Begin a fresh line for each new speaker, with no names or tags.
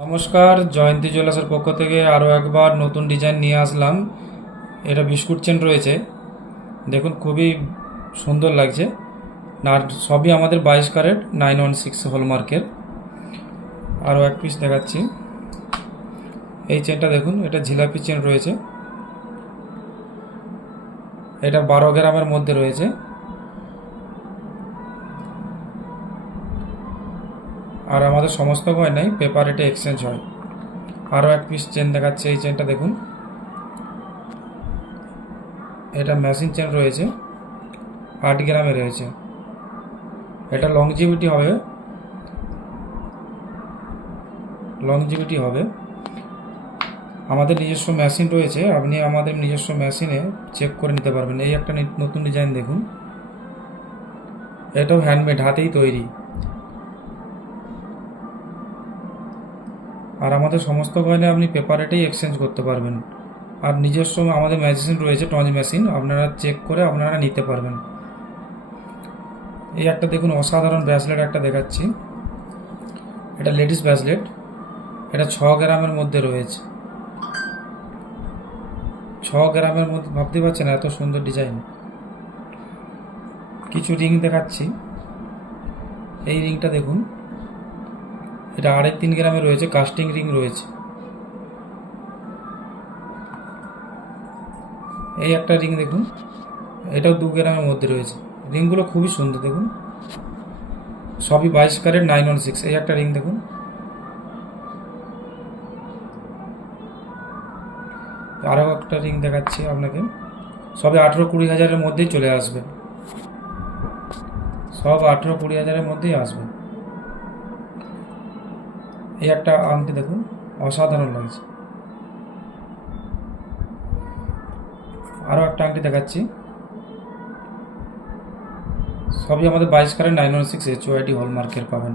নমস্কার, জয়ন্তী জুয়েলার্সের পক্ষ থেকে আরও একবার নতুন ডিজাইন নিয়ে আসলাম। এটা বিস্কুট চেন রয়েছে। দেখুন, খুবই সুন্দর লাগছে। আর সবই আমাদের বাইশ ক্যারেট, নাইন ওয়ান সিক্স হলমার্কের। আরও এক পিস দেখাচ্ছি। এই চেনটা দেখুন, এটা জিলাপি চেন রয়েছে। এটা বারো গ্রামের মধ্যে রয়েছে। আর আমাদের সমস্ত গয়নাই পেপার রেটে এক্সচেঞ্জ হয়। আরও এক পিস চেন দেখাচ্ছে, এই চেনটা দেখুন। এটা মেশিন চেন রয়েছে, আট গ্রামে রয়েছে। এটা লংজিভিটি হবে। লংজিভিটি হবে। আমাদের নিজস্ব মেশিন রয়েছে, আপনি আমাদের নিজস্ব মেশিনে চেক করে নিতে পারবেন। এই একটা নতুন ডিজাইন দেখুন। এটাও হ্যান্ডমেড হাতেই তৈরি। আর আমাদের সমস্ত গয়না আপনি পেপার রেটেই এক্সচেঞ্জ করতে পারবেন। আর নিজস্ব আমাদের মেশিন রয়েছে টঞ্চ মেশিন আপনারা চেক করে আপনারা নিতে পারবেন। এই একটা দেখুন, অসাধারণ ব্রেসলেট একটা দেখাচ্ছি। এটা লেডিস ব্রেসলেট এটা ছ গ্রামের মধ্যে রয়েছে। ছ গ্রামের মধ্যে ভাবতে পারছেন এত সুন্দর ডিজাইন কিছু রিং দেখাচ্ছি। এই রিংটা দেখুন এটা আড়াই তিন গ্রামে রয়েছে কাস্টিং রিং রয়েছে। এই একটা রিং দেখুন, এটাও দু গ্রামের মধ্যে রয়েছে। রিংগুলো খুবই সুন্দর, দেখুন। সবই বাইশ ক্যারেট নাইন ওয়ান সিক্স এই একটা রিং দেখুন। আরও একটা রিং দেখাচ্ছি আপনাকে। সবে আঠেরো কুড়ি হাজারের মধ্যেই চলে আসবে। সব আঠেরো কুড়ি হাজারের মধ্যেই আসবে। এই একটা আংটি দেখুন, অসাধারণ লাগছে। আরও একটা আংটি দেখাচ্ছি। সবই আমাদের বাইশ current nine one six H ওয়াইটি হলমার্কের পাবেন।